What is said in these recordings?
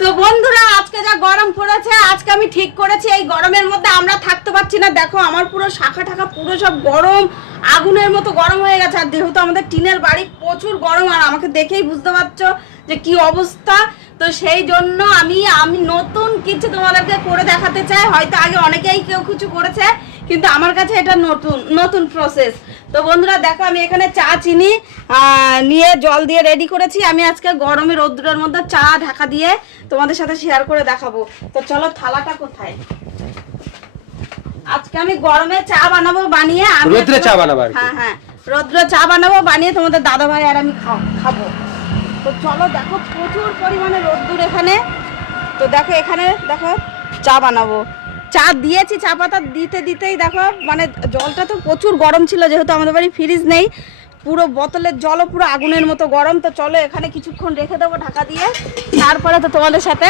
তো বন্ধুরা আজকে যা গরম পড়েছে, আজকে আমি ঠিক করেছি এই গরমের মধ্যে আমরা থাকতে পারছি না। দেখো আমার পুরো শাখা ঠাখা পুরো সব গরম, আগুনের মতো গরম হয়ে গেছে। আর যেহেতু আমাদের টিনের বাড়ি প্রচুর গরম, আর আমাকে দেখেই বুঝতে পারছো যে কি অবস্থা। তো সেই জন্য আমি নতুন কিছু তোমাদেরকে করে দেখাতে চাই। হয়তো আগে অনেকেই কেউ কিছু করেছে, কিন্তু আমার কাছে এটা নতুন প্রসেস। তো বন্ধুরা দেখো, আমি এখানে চা চিনি নিয়ে জল দিয়ে রেডি করেছি। আমি আজকে গরমে রোদ্রের মধ্যে চা ঢাকা দিয়ে তোমাদের সাথে শেয়ার করে দেখাবো। তো চলো, থালাটা কোথায়? আজকে আমি গরমে চা বানাবো, বানিয়ে রোদ্রে চা বানাবো। হ্যাঁ, রোদ্রে চা বানাবো, বানিয়ে তোমাদের দাদা ভাই আর আমি খাবো। তো চলো, দেখো প্রচুর পরিমাণে রোদ্দুর এখানে। তো দেখো এখানে দেখো চা বানাবো, চা দিয়েছি, চা পাতা দিতেই দেখো মানে জলটা তো প্রচুর গরম ছিল, যেহেতু আমাদের বাড়ি ফ্রিজ নেই। পুরো বোতলের জলও পুরো আগুনের মতো গরম। তো চলো এখানে কিছুক্ষণ রেখে দেবো ঢাকা দিয়ে, তারপরে তো তোমাদের সাথে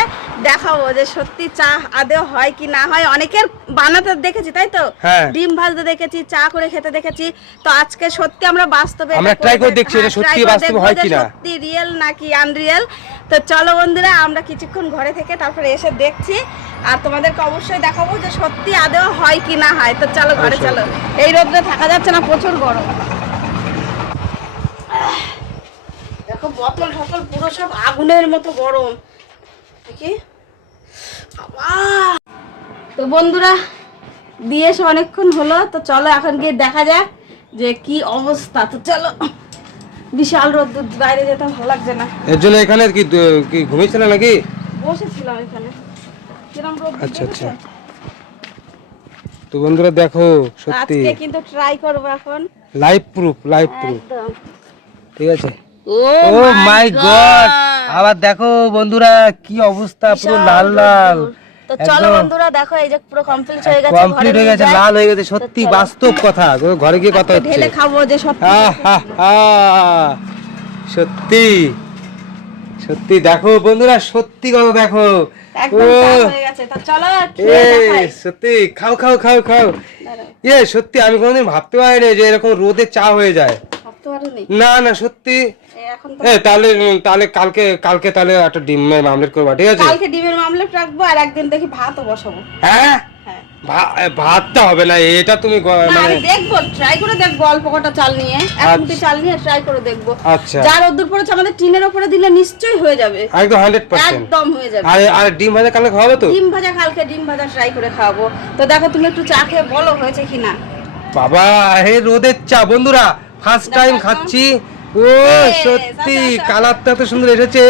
দেখাবো যে সত্যি চা আদৌ হয় কি না হয়। অনেকের বানাতে দেখেছি, তাই তো, ডিম ভাজতে দেখেছি, চা করে খেতে দেখেছি। তো আজকে সত্যি আমরা বাস্তবে আমরা ট্রাই করে দেখছি এটা সত্যি বাস্তবে হয় কি না, সত্যি রিয়েল নাকি আনরিয়েল। তো চলো বন্ধুরা, আমরা কিছুক্ষণ ঘরে থেকে তারপরে এসে দেখছি, আর তোমাদেরকে অবশ্যই দেখাবো যে সত্যি আদৌ হয় কি না হয়। তো চলো ঘরে চলো, এই রোদে থাকা যাচ্ছে না, প্রচুর গরম। দেখো বোতল ঠোতল পুরো সব আগুনের মতো গরম। দেখি তো বন্ধুরা, দিয়ে এসে অনেকক্ষণ হলো। তো চলো এখন গিয়ে দেখা যাক যে কি অবস্থা। তো চলো, বিশাল রোদ, বাইরে যেতে ভালো লাগছে না। এর জন্য এখানে কি ঘুমিয়েছিল নাকি? বসেছিলাম এখানে, কিরম রোদ। আচ্ছা আচ্ছা। তো বন্ধুরা দেখো সত্যি আজকে কিন্তু ট্রাই করব এখন লাইভ প্রুফ একদম। ঠিক আছে। ও মাই গড, আবার দেখো বন্ধুরা কি অবস্থা, পুরো লাল লাল। তো চলো বন্ধুরা দেখো, এই যে পুরো কমপ্লিট হয়ে গেছে, কমপ্লিট হয়ে গেছে, লাল হয়ে গেছে। সত্যি বাস্তব কথা, ঘরে গিয়ে কথা হচ্ছে। ঢেলে খাবো যে সত্যি। সত্যি সত্যি দেখো বন্ধুরা, সত্যি কথা দেখো। একদম হয়ে গেছে। তো চলো খেয়ে দেখাই। সত্যি খাও খাও খাও খাও। সত্যি আমি কোনোদিন ভাবতে পারিনি যে এরকম রোদে চা হয়ে যায়। না না সত্যি। তাহলে তাহলে কালকে তাহলে একটা ডিমের মামলেট করবা, ঠিক আছে? কালকে ডিমের মামলেট রাখবো, আর একদিন দেখি ভাতও বসাবো। হ্যাঁ, ভাতটা হবে না, এটা তুমি মানে দেখবো, ট্রাই করে দেখবো। অল্প কটা চাল নিয়ে, এক মুঠি চাল নিয়ে ট্রাই করে দেখবো। আচ্ছা, যার রোদ্দুর পড়েছে আমাদের টিনের উপরে দিলে নিশ্চয়ই হয়ে যাবে, একদম 100%। একদম হয়ে যাবে। আর ডিম ভাজা কালকে খাওয়াবো তো? ডিম ভাজা কালকে ডিম ভাজা ট্রাই করে খাওয়াবো। তো দেখো তুমি একটু চা খেয়ে বলো হয়েছে কিনা। বাবা, হে রোদের চা বন্ধুরা, ফার্স্ট টাইম খাচ্ছি। ও সত্যি কালারটা তো সুন্দর এসেছে।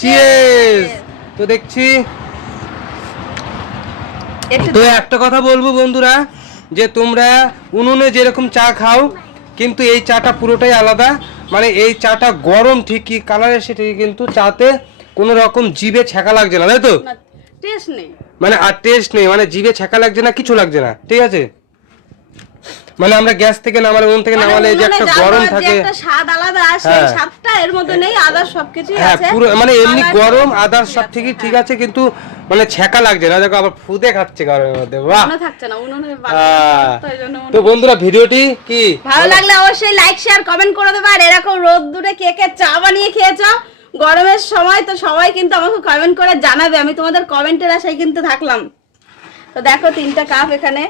চিয়ার্স। তো দেখছি। তো একটা কথা বলবো বন্ধুরা, যে তোমরা উনুনে যেরকম চা খাও, কিন্তু এই চাটা পুরোটাই আলাদা। মানে এই চাটা গরম ঠিকই, কালার এসে ঠিকই, কিন্তু চাতে কোনো রকম জিভে ছ্যাঁকা লাগছে না, তাই তো? টেস্ট নেই, মানে আর টেস্ট নেই, মানে জিভে ছ্যাঁকা লাগছে না, কিছু লাগছে না, ঠিক আছে? মানে আমরা গ্যাস থেকে নামালে, উনুন থেকে নামালে যে একটা গরম থাকে, একটা স্বাদ আলাদা, সেই স্বাদটা এর মধ্যে নেই। আদার সবকিছুই আছে। হ্যাঁ, পুরো মানে এমনি গরম, আদার সব ঠিকই ঠিক আছে, কিন্তু মানে ছ্যাঁকা লাগছে না। দেখো আবার ফুদে খাচ্ছে গরমের মধ্যে। বাহ, মনে থাকছে না উনুনে বানানো। তো বন্ধুরা ভিডিওটি কি ভালো লাগলে অবশ্যই লাইক শেয়ার কমেন্ট করে দেবে। আর এরকম রোদ্দুরে কে কে চা বানিয়ে খেয়েছো গরমের সময়, তো সবাই কিন্তু আমাকে কমেন্ট করে জানাবে। আমি তোমাদের কমেন্টের আশায় কিন্তু থাকলাম। তো দেখো 3টা কাপ এখানে।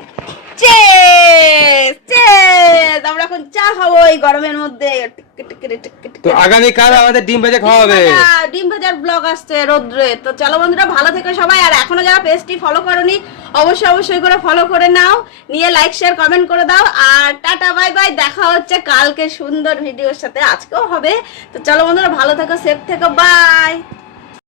আমরা এখন চা খাবো এই গরমের মধ্যে। তো আগামীকাল আমাদের ডিম ভাজা খাওয়া হবে, ডিম ভাজার ব্লগ আসছে রোদ্রে। তো চলো বন্ধুরা, ভালো থেকো সবাই। আর এখনো যারা পেজটি ফলো করোনি, অবশ্যই করে ফলো করে নাও, নিয়ে লাইক শেয়ার কমেন্ট করে দাও। আর টাটা বাই বাই, দেখা হচ্ছে কালকে সুন্দর ভিডিওর সাথে, আজকেও হবে। তো চলো বন্ধুরা, ভালো থেকো, সেফ থেকো, বাই।